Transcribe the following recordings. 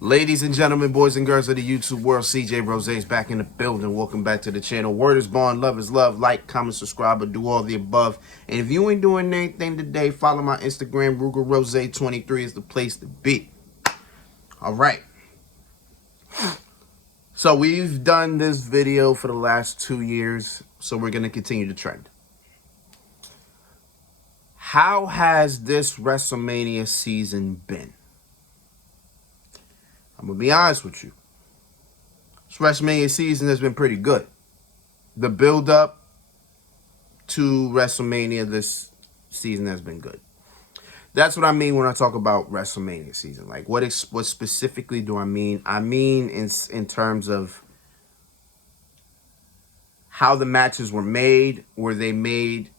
Ladies and gentlemen, boys and girls of the YouTube world, CJ Rose is back in the building. Welcome back to the channel. Word is bond, love is love. Like, comment, subscribe, or do all the above. And if you ain't doing anything today, follow my Instagram. RugerRose23 is the place to be. All right. So we've done this video for the last 2 years, so we're going to continue the trend. How has this WrestleMania season been? I'm going to be honest with you. This WrestleMania season has been pretty good. The build-up to WrestleMania this season has been good. That's what I mean when I talk about WrestleMania season. Like, what specifically do I mean? I mean in terms of how the matches were made. Were they made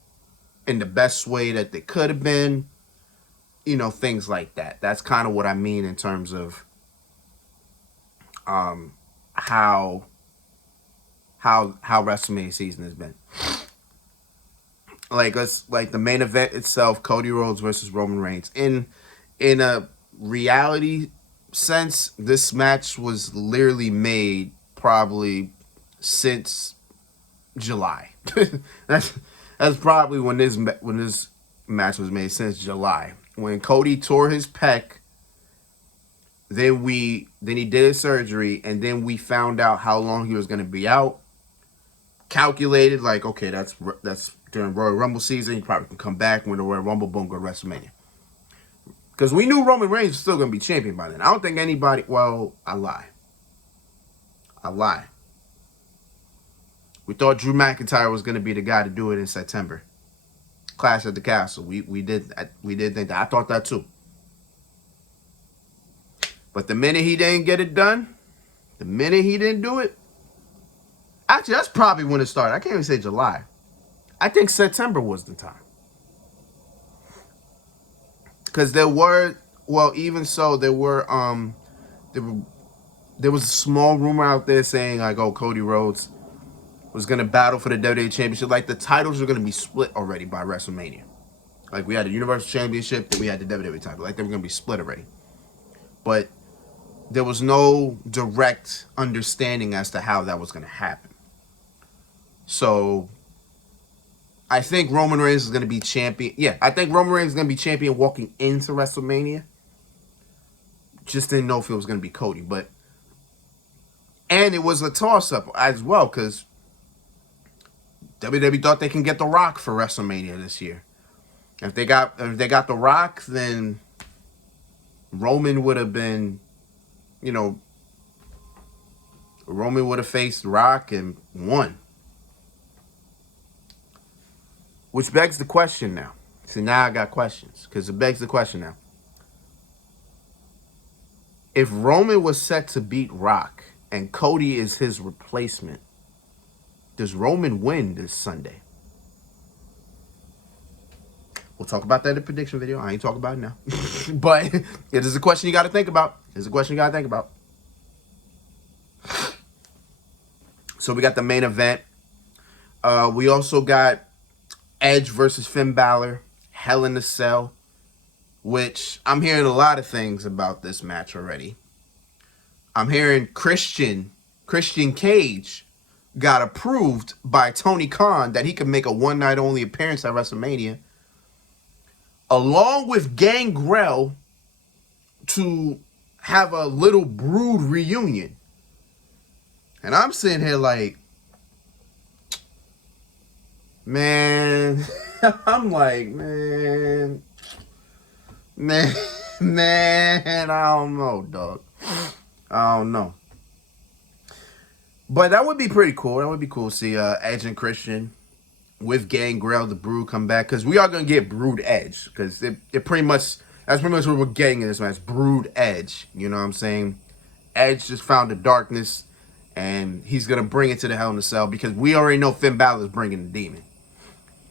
in the best way that they could have been? You know, things like that. That's kind of what I mean in terms of how WrestleMania season has been. Like the main event itself, Cody Rhodes versus Roman Reigns. In a reality sense, this match was literally made probably since July. that's probably when this match was made, since July. When Cody tore his pec, then he did his surgery, and then we found out how long he was going to be out. Calculated, like, okay, that's during Royal Rumble season. He probably can come back when the Royal Rumble, boom, go to WrestleMania. Because we knew Roman Reigns was still going to be champion by then. I don't think anybody, well, I lie. We thought Drew McIntyre was going to be the guy to do it in September. Clash at the Castle. We did think that. I thought that too. But the minute he didn't get it done, the minute he didn't do it, actually, that's probably when it started. I can't even say July. I think September was the time. Because there was a small rumor out there saying, like, oh, Cody Rhodes was going to battle for the WWE Championship. Like, the titles are going to be split already by WrestleMania. Like, we had the Universal Championship, then we had the WWE title. Like, they were going to be split already. But there was no direct understanding as to how that was going to happen. So I think Roman Reigns is going to be champion. Yeah, I think Roman Reigns is going to be champion walking into WrestleMania. Just didn't know if it was going to be Cody. And it was a toss-up as well, because WWE thought they can get The Rock for WrestleMania this year. If they got The Rock, then Roman would have been, you know, Roman would have faced Rock and won. Which begs the question now. See, now I got questions, because it begs the question now. If Roman was set to beat Rock and Cody is his replacement, does Roman win this Sunday? We'll talk about that in the prediction video. I ain't talking about it now. But it is a question you got to think about. So we got the main event. We also got Edge versus Finn Balor, Hell in a Cell, which I'm hearing a lot of things about this match already. I'm hearing Christian Cage got approved by Tony Khan that he could make a one-night only appearance at WrestleMania, along with Gangrel, to have a little Brood reunion. And I'm sitting here like, man, I'm like, man, I don't know, dog. I don't know. But that would be pretty cool. That would be cool to see Edge and Christian with Gangrel, the Brood, come back. Because we are going to get Brood Edge. Because it pretty much, that's pretty much what we're getting in this match. Brood Edge. You know what I'm saying? Edge just found the darkness, and he's going to bring it to the Hell in a Cell, because we already know Finn Balor is bringing the demon.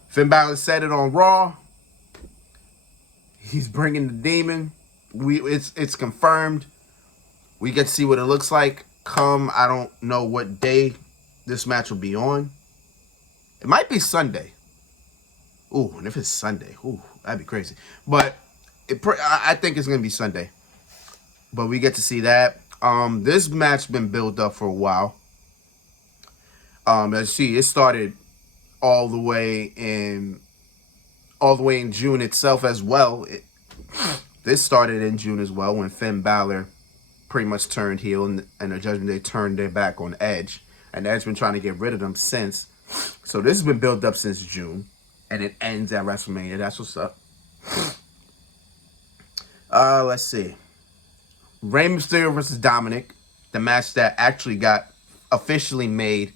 Finn Balor said it on Raw. He's bringing the demon. It's confirmed. We get to see what it looks like come, I don't know what day this match will be on. It might be Sunday. Ooh, and if it's Sunday, ooh, that'd be crazy. But I think it's going to be Sunday. but we get to see that. This match been built up for a while. Let's see, it started all the way in June itself as well. This started in June as well when Finn Balor pretty much turned heel and the Judgment Day turned their back on Edge. And Edge been trying to get rid of them since. So this has been built up since June. And it ends at WrestleMania. That's what's up. Let's see. Rey Mysterio versus Dominic. The match that actually got officially made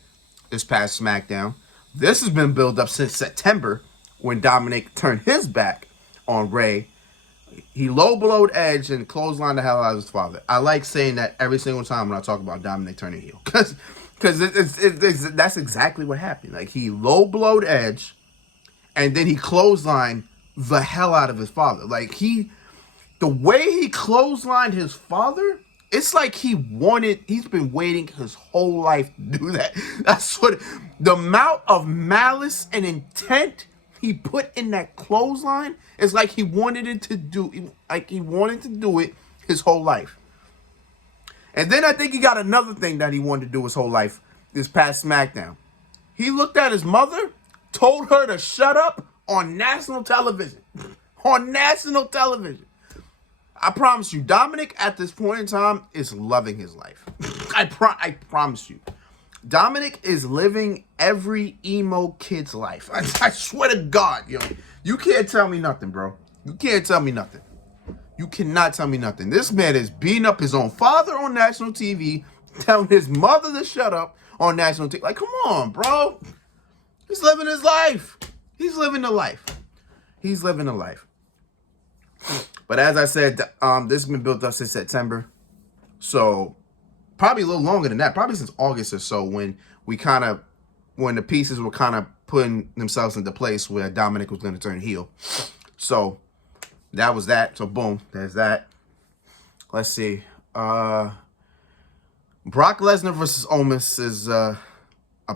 this past SmackDown. This has been built up since September when Dominic turned his back on Rey. He low-blowed Edge and clotheslined the hell out of his father. I like saying that every single time when I talk about Dominic turning heel. Because that's exactly what happened. Like, he low-blowed Edge, and then he clotheslined the hell out of his father. Like, the way he clotheslined his father, it's like he's been waiting his whole life to do that. That's what, the amount of malice and intent he put in that clothesline is like he wanted to do it his whole life. And then I think he got another thing that he wanted to do his whole life this past SmackDown. He looked at his mother, told her to shut up on national television. On national television. I promise you, Dominic at this point in time is loving his life. I promise you. Dominic is living every emo kid's life. I swear to God, yo. You can't tell me nothing, bro. You can't tell me nothing. You cannot tell me nothing. This man is beating up his own father on national TV, telling his mother to shut up on national TV. Like, come on, bro. He's living his life. He's living the life. He's living the life. But as I said, this has been built up since September. So probably a little longer than that, probably since August or so, when the pieces were kind of putting themselves into place where Dominic was going to turn heel. So that was that. So boom, there's that. Let's see. Brock Lesnar versus Omos is a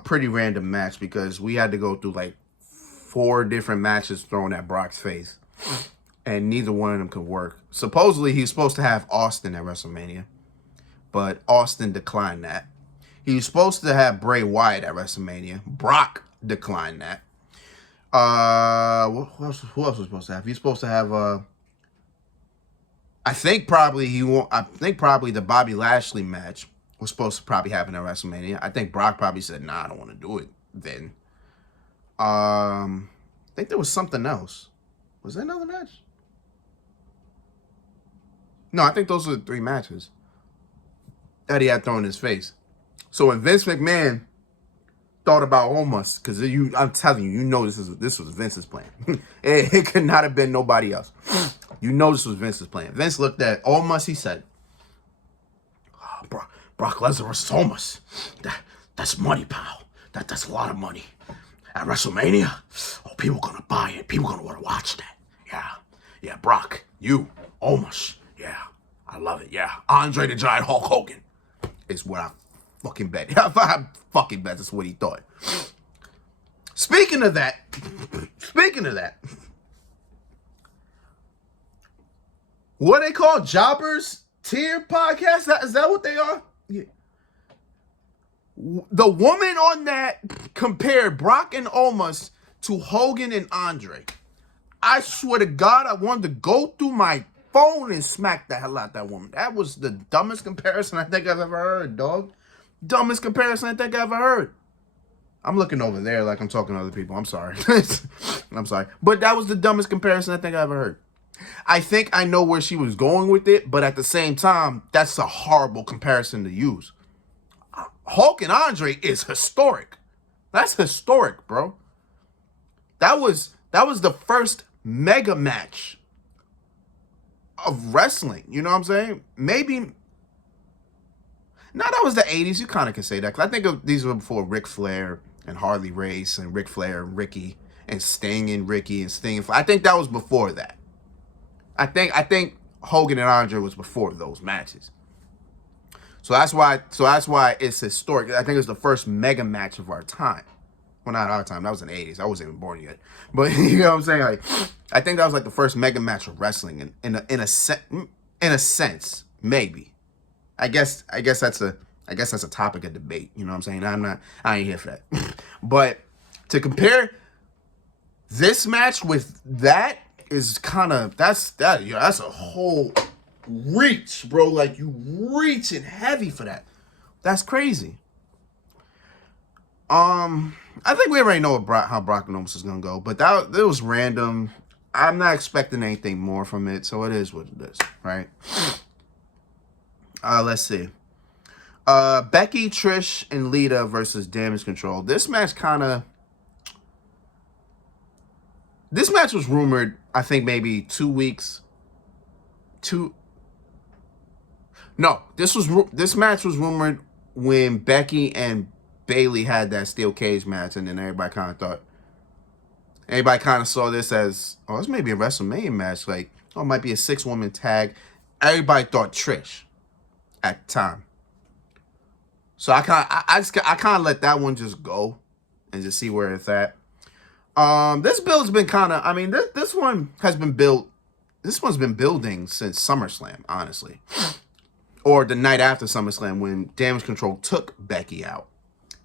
pretty random match because we had to go through like 4 different matches thrown at Brock's face, and neither one of them could work. Supposedly he's supposed to have Austin at WrestleMania, but Austin declined that. He was supposed to have Bray Wyatt at WrestleMania. Brock declined that. Who else was supposed to have? He's supposed to have I think probably the Bobby Lashley match was supposed to probably happen at WrestleMania. I think Brock probably said, "Nah, I don't want to do it." Then, I think there was something else. Was there another match? No, I think those were the 3 matches that he had thrown in his face. So when Vince McMahon thought about Omos, because I'm telling you, this was Vince's plan. it could not have been nobody else. You know this was Vince's plan. Vince looked at Omos, he said, oh, Brock Lesnar versus Omos. That's money, pal. That's a lot of money. At WrestleMania, people are going to buy it. People are going to want to watch that. Yeah, Brock, you, Omos. Yeah, I love it. Yeah, Andre the Giant Hulk Hogan is what I fucking bet. I fucking bet that's what he thought. Speaking of that, what they call Jobbers Tier Podcast? Is that what they are? Yeah. The woman on that compared Brock and Omos to Hogan and Andre. I swear to God, I wanted to go through my phone and smack the hell out of that woman. That was the dumbest comparison I think I've ever heard, dog. Dumbest comparison I think I've ever heard. I'm looking over there like I'm talking to other people. I'm sorry. I'm sorry. But that was the dumbest comparison I think I ever heard. I think I know where she was going with it, but at the same time, that's a horrible comparison to use. Hulk and Andre is historic. That's historic, bro. That was the first mega match of wrestling. You know what I'm saying? Maybe. No, that was the 80s. You kind of can say that. Because I think these were before Ric Flair and Harley Race and Ric Flair and Ricky and Sting and Ricky and Sting and Flair. I think that was before that. I think Hogan and Andre was before those matches. So that's why it's historic. I think it was the first mega match of our time. Well, not our time. That was in the 80s. I wasn't even born yet. But you know what I'm saying? Like, I think that was like the first mega match of wrestling in a sense. Maybe. I guess that's a topic of debate. You know what I'm saying? I ain't here for that. But to compare this match with that is kind of that's a whole reach, bro. Like you reaching heavy for that. That's crazy. I think we already know how Brock Nomus is gonna go, but that was random. I'm not expecting anything more from it, so it is what it is, right? Let's see. Becky, Trish, and Lita versus Damage Control. This match was rumored, I think maybe 2 weeks. This match was rumored when Becky and Bayley had that steel cage match, and then everybody kind of saw this as, oh, this may be a WrestleMania match. Like, oh, it might be a 6-woman tag. Everybody thought Trish at the time. So I kind of let that one just go and just see where it's at. This build's been kind of, I mean, this one has been built. This one's been building since SummerSlam, honestly, or the night after SummerSlam when Damage Control took Becky out.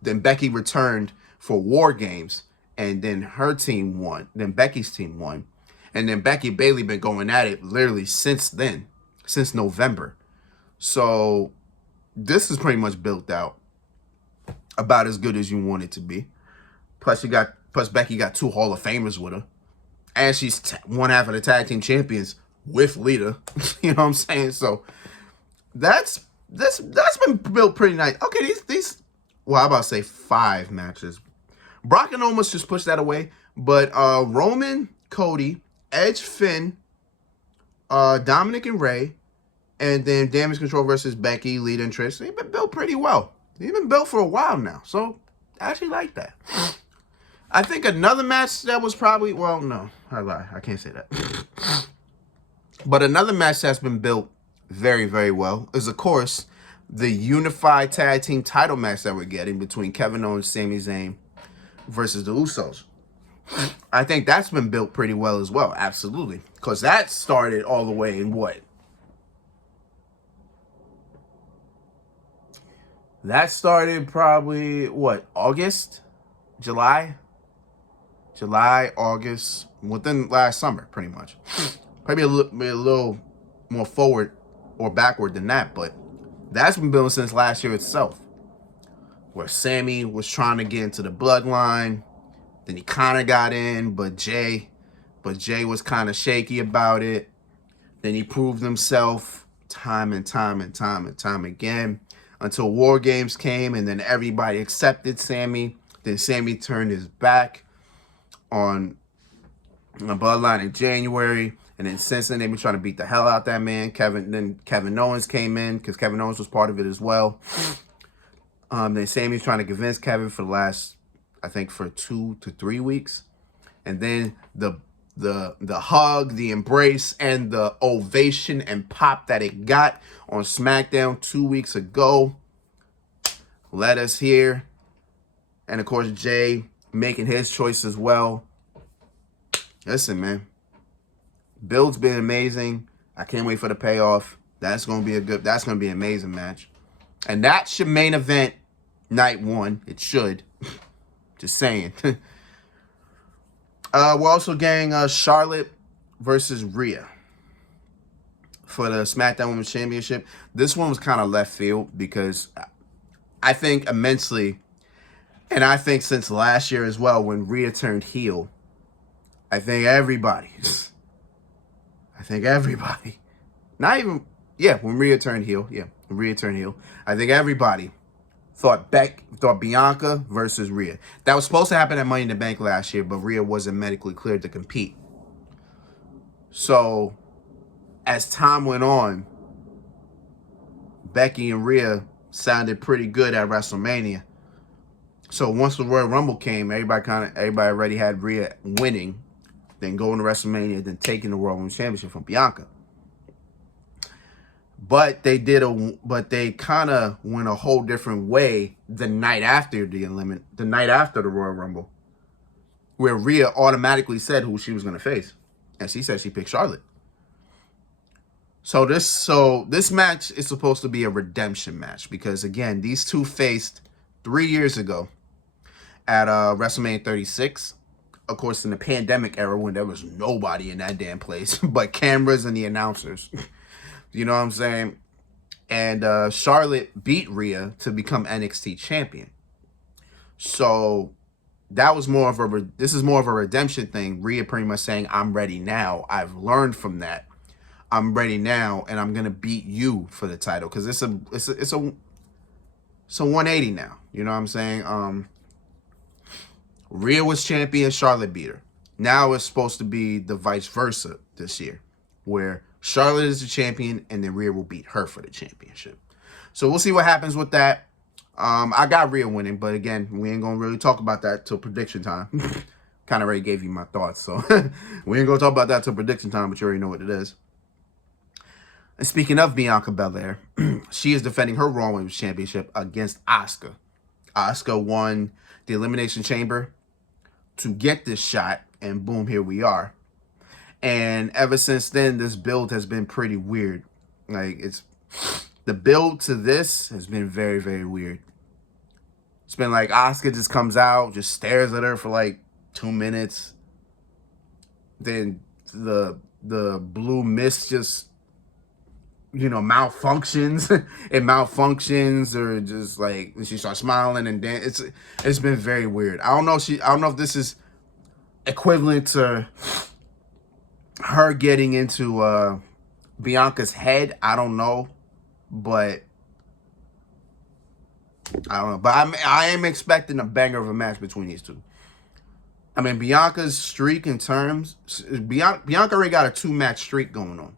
Then Becky returned for War Games, and then her team won. Then Becky's team won, and then Becky and Bayley been going at it literally since then, since November. So this is pretty much built out about as good as you want it to be. Plus Becky got 2 Hall of Famers with her, and she's one half of the tag team champions with Lita. You know what I'm saying? So that's been built pretty nice. Okay, these well, I'm about to say 5 matches. Brock and almost just pushed that away, but Roman, Cody, Edge, Finn, Dominic and Ray, and then Damage Control versus Becky, Lita, and Trish. They've been built pretty well. They've been built for a while now, so I actually like that. I think another match that was probably, well, no, I lie. I can't say that. But another match that's been built very, very well is, of course, the unified tag team title match that we're getting between Kevin Owens, Sami Zayn versus the Usos. I think that's been built pretty well as well, absolutely. Because that started all the way in what? That started probably, what, August? July, August, within last summer, pretty much. Maybe a little more forward or backward than that, but that's been built since last year itself. Where Sammy was trying to get into the bloodline, then he kind of got in, but Jay was kind of shaky about it. Then he proved himself time and time again until War Games came, and then everybody accepted Sammy. Then Sammy turned his back on the bloodline in January, and then since then they've been trying to beat the hell out that man. Kevin Owens came in because Kevin Owens was part of it as well. Then Sammy's trying to convince Kevin for the last, I think, for 2 to 3 weeks, and then the hug, the embrace, and the ovation and pop that it got on SmackDown 2 weeks ago led us here. And of course, Jay making his choice as well. Listen, man. Build's been amazing. I can't wait for the payoff. That's gonna be an amazing match. And that should main event night 1. It should. Just saying. We're also getting Charlotte versus Rhea for the SmackDown Women's Championship. This one was kind of left field because I think immensely, and I think since last year as well, when Rhea turned heel, I think everybody, when Rhea turned heel, I think everybody thought Bianca versus Rhea. That was supposed to happen at Money in the Bank last year, but Rhea wasn't medically cleared to compete. So, as time went on, Becky and Rhea sounded pretty good at WrestleMania. So once the Royal Rumble came, everybody already had Rhea winning, then going to WrestleMania, then taking the Royal Rumble Championship from Bianca. But they kind of went a whole different way the night after the Royal Rumble, where Rhea automatically said who she was going to face, and she said she picked Charlotte. So this match is supposed to be a redemption match because again, these two faced 3 years ago at WrestleMania 36. Of course, in the pandemic era when there was nobody in that damn place but cameras and the announcers. You know what I'm saying? And Charlotte beat Rhea to become NXT champion. So that was more of a this is more of a redemption thing. Rhea pretty much saying, "I'm ready now. I've learned from that. I'm ready now, and I'm gonna beat you for the title because it's a 180 now. You know what I'm saying? Rhea was champion, Charlotte beat her. Now it's supposed to be the vice versa this year, where Charlotte is the champion and then Rhea will beat her for the championship. So we'll see what happens with that. I got Rhea winning, but again, we ain't gonna really talk about that till prediction time. Kind of already gave you my thoughts, so we ain't gonna talk about that till prediction time, but you already know what it is. And speaking of Bianca Belair, she is defending her Raw Women's Championship against Asuka. Asuka won the Elimination Chamber to get this shot, and boom, here we are. And ever since then, this build has been pretty weird. Like, the build to this has been very, very weird. It's been like Asuka just comes out, just stares at her for like 2 minutes. Then the blue mist just, malfunctions. It malfunctions, or just like she starts smiling and dance. It's been very weird. I don't know if this is equivalent to her getting into Bianca's head. I don't know, but I don't know. But I am expecting a banger of a match between these two. I mean, Bianca's streak in terms, Bianca already got a 2-match streak going on,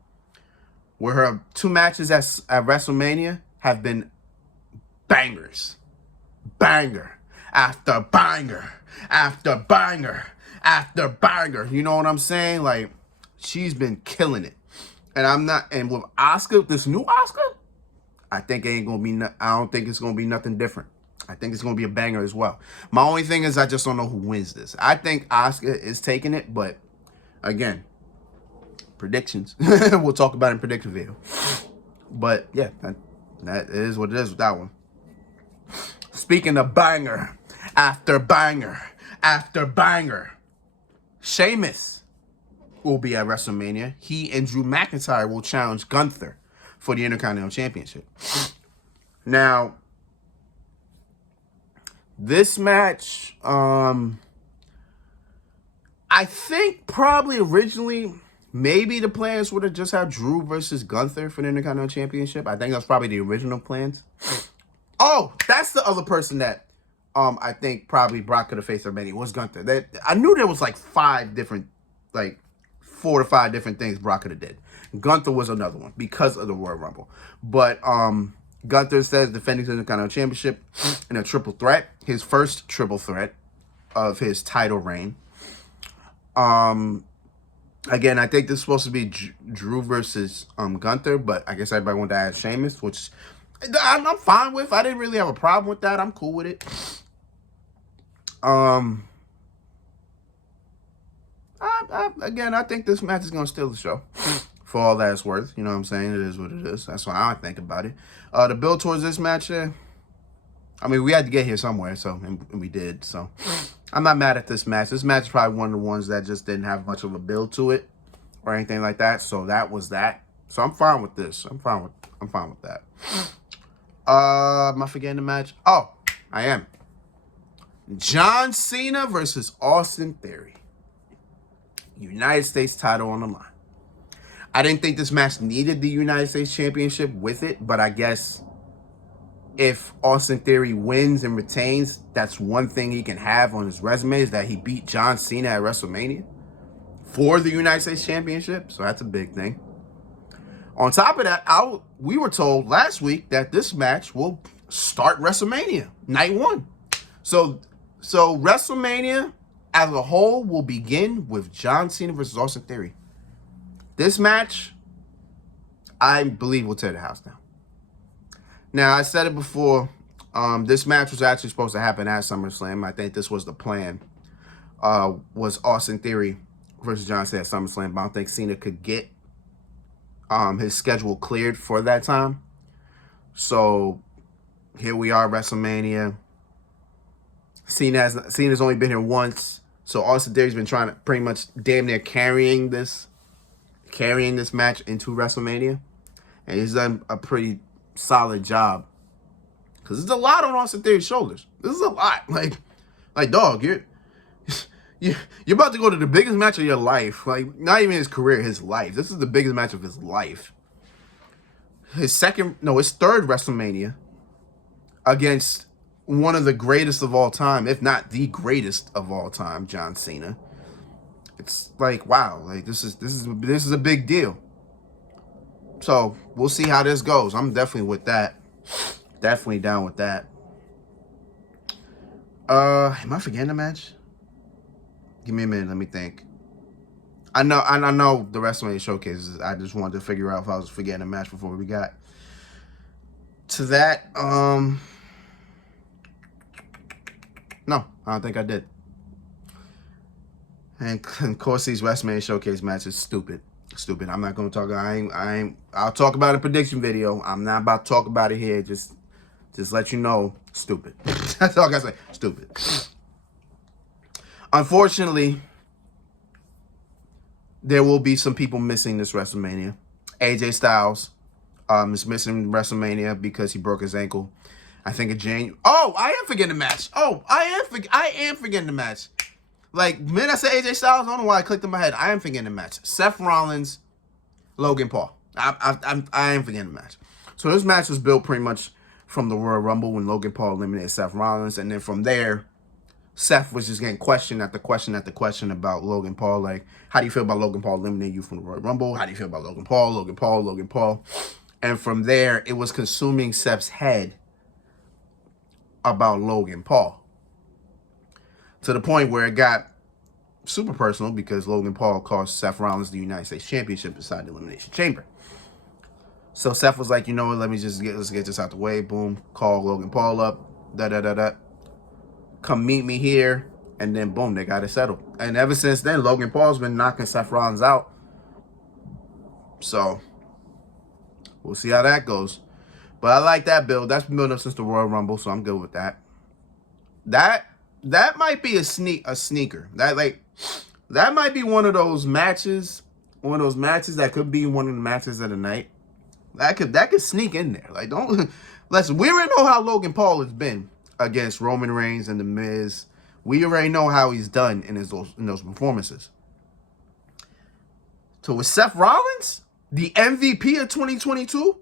where her 2 matches at WrestleMania have been bangers. Banger after banger after banger after banger. You know what I'm saying? Like, she's been killing it. And with Asuka, this new Asuka, I think I don't think it's gonna be nothing different. I think it's gonna be a banger as well. My only thing is I just don't know who wins this. I think Asuka is taking it, but again, predictions. We'll talk about it in prediction video. But yeah, that is what it is with that one. Speaking of banger after banger after banger, Sheamus will be at WrestleMania. He and Drew McIntyre will challenge Gunther for the Intercontinental Championship. Now, this match, I think probably originally, maybe the plans would have just had Drew versus Gunther for the Intercontinental Championship. I think that's probably the original plans. Oh, that's the other person that I think probably Brock could have faced or many was Gunther. I knew there was like 4 to 5 different things Brock could have did. Gunther was another one because of the Royal Rumble. But Gunther says defending the Intercontinental Championship in a triple threat, his first triple threat of his title reign. Again, I think this is supposed to be Drew versus Gunther, but I guess everybody wanted to add Sheamus, which I'm fine with. I didn't really have a problem with that. I'm cool with it. Again, I think this match is going to steal the show for all that it's worth. You know what I'm saying? It is what it is. That's what I think about it. The build towards this match, I mean, we had to get here somewhere, and we did. So I'm not mad at this match. This match is probably one of the ones that just didn't have much of a build to it or anything like that. So that was that. So I'm fine with this. I'm fine with that. Am I forgetting the match? Oh, I am. John Cena versus Austin Theory. United States title on the line. I didn't think this match needed the United States Championship with it, but I guess if Austin Theory wins and retains, that's one thing he can have on his resume, is that he beat John Cena at WrestleMania for the United States Championship. So that's a big thing. On top of that, we were told last week that this match will start WrestleMania, night 1. So WrestleMania as a whole will begin with John Cena versus Austin Theory. This match, I believe, will tear the house down. Now, I said it before, this match was actually supposed to happen at SummerSlam. I think this was the plan, was Austin Theory versus John Cena at SummerSlam, but I don't think Cena could get his schedule cleared for that time. So here we are, WrestleMania. Cena's only been here once, so Austin Theory's been trying to pretty much damn near carrying this match into WrestleMania, and he's done a pretty solid job. Because there's a lot on Austin Theory's shoulders. This is a lot. Like dog, you're about to go to the biggest match of your life. Like, not even his career, his life. This is the biggest match of his life. His third WrestleMania against one of the greatest of all time, if not the greatest of all time, John Cena. It's like, wow, like this is a big deal. So we'll see how this goes. I'm definitely with that. Definitely down with that. Am I forgetting the match? Give me a minute, let me think. I know the WrestleMania showcases. I just wanted to figure out if I was forgetting a match before we got to that. No, I don't think I did. And of course, these WrestleMania showcase matches stupid. I'm not gonna talk. I'll talk about a prediction video. I'm not about to talk about it here. Just let you know, stupid. That's all I gotta say. Stupid. Unfortunately, there will be some people missing this WrestleMania. AJ Styles is missing WrestleMania because he broke his ankle. I think in January. Oh, I am forgetting the match. Oh, I am forgetting the match. Like, when I say AJ Styles, I don't know why I clicked in my head. I am forgetting the match. Seth Rollins, Logan Paul. I am forgetting the match. So this match was built pretty much from the Royal Rumble when Logan Paul eliminated Seth Rollins, and then from there, Seth was just getting question after question after question about Logan Paul. Like, how do you feel about Logan Paul eliminating you from the Royal Rumble? How do you feel about Logan Paul? And from there, it was consuming Seth's head about Logan Paul. To the point where it got super personal because Logan Paul cost Seth Rollins the United States Championship inside the Elimination Chamber. So Seth was like, you know what, let's get this out the way. Boom, call Logan Paul up. Come meet me here. And then boom, they got it settled. And ever since then, Logan Paul's been knocking Seth Rollins out. So we'll see how that goes. But I like that build. That's been built up since the Royal Rumble, so I'm good with that. That might be a sneaker. That might be one of those matches that could be one of the matches of the night. That could sneak in there. Like, we already know how Logan Paul has been against Roman Reigns and The Miz. We already know how he's done in those performances. So with Seth Rollins, the MVP of 2022,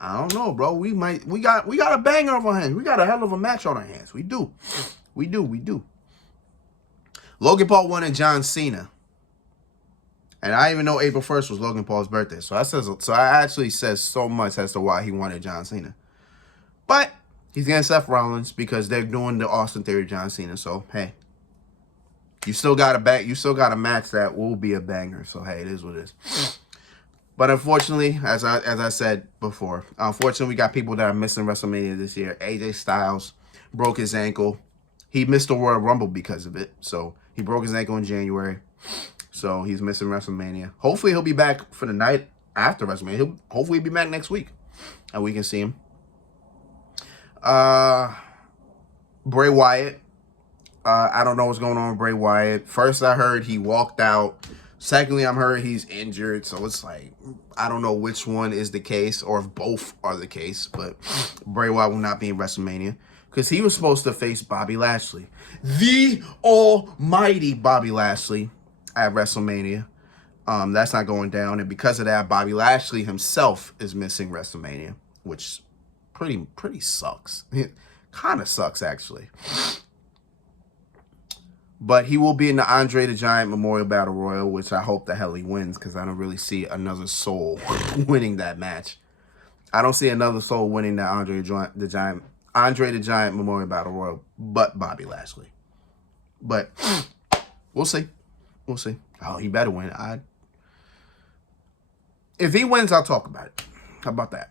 I don't know, bro. We got a banger on our hands. We got a hell of a match on our hands. We do. Logan Paul won in John Cena. And I even know April 1st was Logan Paul's birthday. So I actually says so much as to why he wanted John Cena. But he's getting Seth Rollins because they're doing the Austin Theory John Cena. So hey, you still got a match that will be a banger. So hey, it is what it is. But unfortunately, as I said before, we got people that are missing WrestleMania this year. AJ Styles broke his ankle. He missed the Royal Rumble because of it. So he broke his ankle in January. So he's missing WrestleMania. Hopefully he'll be back for the night after WrestleMania. He'll hopefully be back next week. And we can see him. Bray Wyatt. I don't know what's going on with Bray Wyatt. First I heard he walked out. Secondly, I'm heard he's injured. So it's like, I don't know which one is the case or if both are the case. But Bray Wyatt will not be in WrestleMania. Because he was supposed to face Bobby Lashley. The almighty Bobby Lashley at WrestleMania. That's not going down. And because of that, Bobby Lashley himself is missing WrestleMania. Which pretty sucks. It kind of sucks, actually. But he will be in the Andre the Giant Memorial Battle Royal, which I hope the hell he wins, because I don't really see another soul winning that match. I don't see another soul winning the Andre the Giant Memorial Battle Royal, but Bobby Lashley. But we'll see. Oh, he better win. If he wins, I'll talk about it. How about that?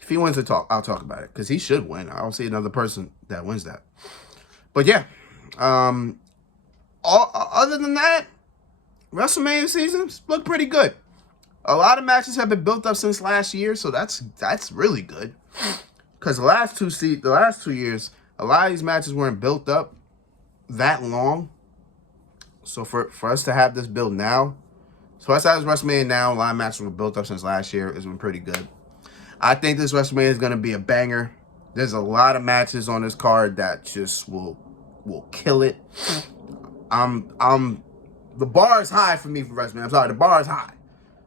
If he wins, I'll talk about it, because he should win. I don't see another person that wins that. But yeah. Other than that, WrestleMania seasons look pretty good. A lot of matches have been built up since last year, so that's really good. Because the last 2 years, a lot of these matches weren't built up that long. So for us to have this build now, so us as WrestleMania now, a lot of matches were built up since last year. It's been pretty good. I think this WrestleMania is going to be a banger. There's a lot of matches on this card that just will kill it. The bar is high for me for WrestleMania. I'm sorry, the bar is high.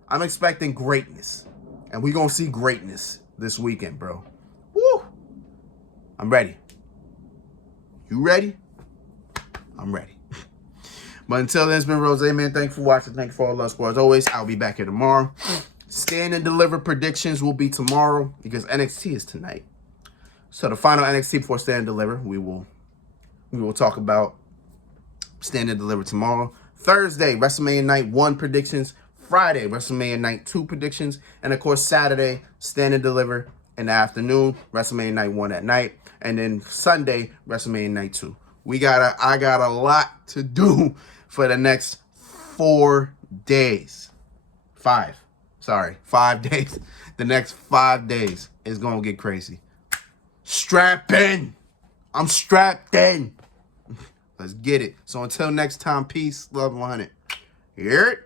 I'm expecting greatness, and we're gonna see greatness this weekend, bro. Woo! I'm ready. You ready? I'm ready. But until then, it's been Rose, man. Thank you for watching. Thank you for all love, support. As always, I'll be back here tomorrow. Stand and Deliver predictions will be tomorrow because NXT is tonight. So the final NXT before Stand and Deliver, we will talk about Stand and Deliver tomorrow. Thursday, WrestleMania Night 1 predictions. Friday, WrestleMania Night 2 predictions. And of course, Saturday, Stand and Deliver in the afternoon. WrestleMania Night 1 at night. And then Sunday, WrestleMania Night 2. I got a lot to do for the next 4 days. 5 days. The next 5 days is going to get crazy. Strap in. I'm strapped in. Let's get it. So until next time, peace, love, 100. Hear it?